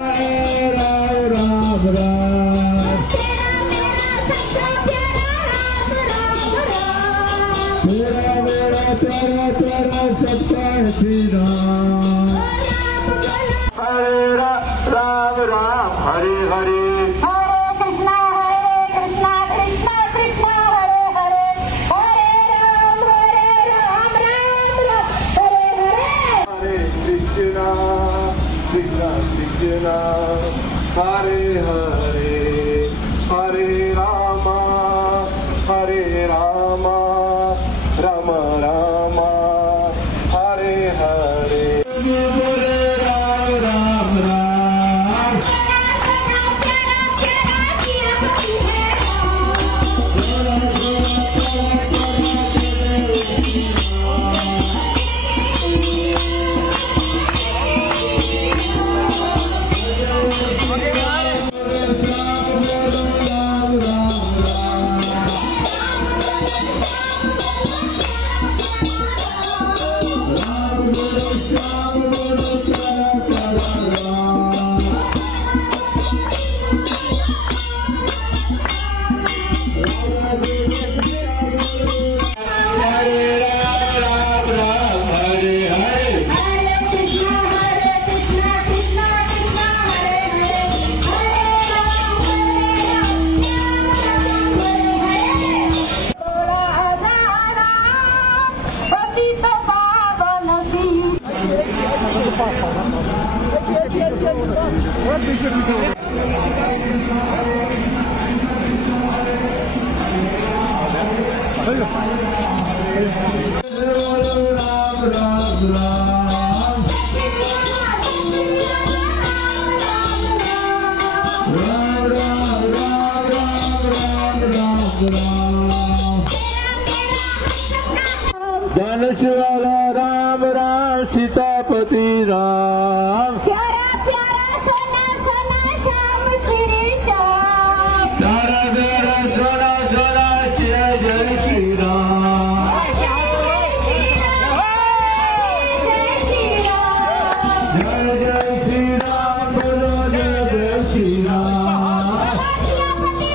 राम राम तेरा मेरा तेरा तेरा सबका है सीना। हरे राम राम हरे हरे कृष्णा कृष्णा कृष्णा हरे हरे राम हरे हरे हरे कृष्णा कृष्णा कृष्णा हरे हरे हरे राम राम राम हरे हरे। राम राम राम धनुष वाला राम राम सीतापति राम प्यारा प्यारा सोना सोना श्याम श्री श्याम प्यारा प्यारा सोना सोना जय जय श्री राम जय जय श्री राम बोलो जय जय श्री राम। रामचंद्र की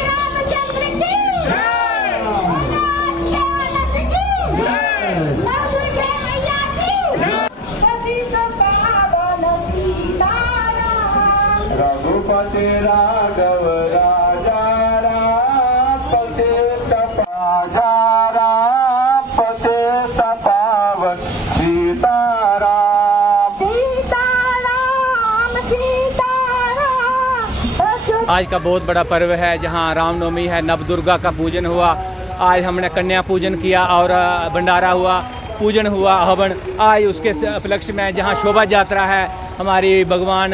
रघुपति राघव राजा राम पतित पावन सीताराम। आज का बहुत बड़ा पर्व है जहां रामनवमी है, नवदुर्गा का पूजन हुआ। आज हमने कन्या पूजन किया और भंडारा हुआ, पूजन हुआ, हवन। आज उसके उपलक्ष्य में जहां शोभा यात्रा है हमारी भगवान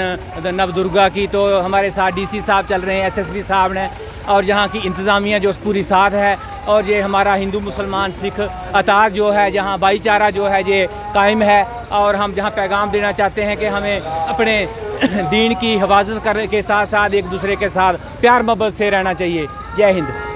नवदुर्गा की, तो हमारे साथ डीसी साहब चल रहे हैं, एसएसपी साहब ने, और यहाँ की इंतज़ामिया जो पूरी साथ है। और ये हमारा हिंदू मुसलमान सिख अतार जो है, जहाँ भाईचारा जो है ये कायम है। और हम जहाँ पैगाम देना चाहते हैं कि हमें अपने दीन की हिफाजत करने के साथ साथ एक दूसरे के साथ प्यार मोहब्बत से रहना चाहिए। जय हिंद।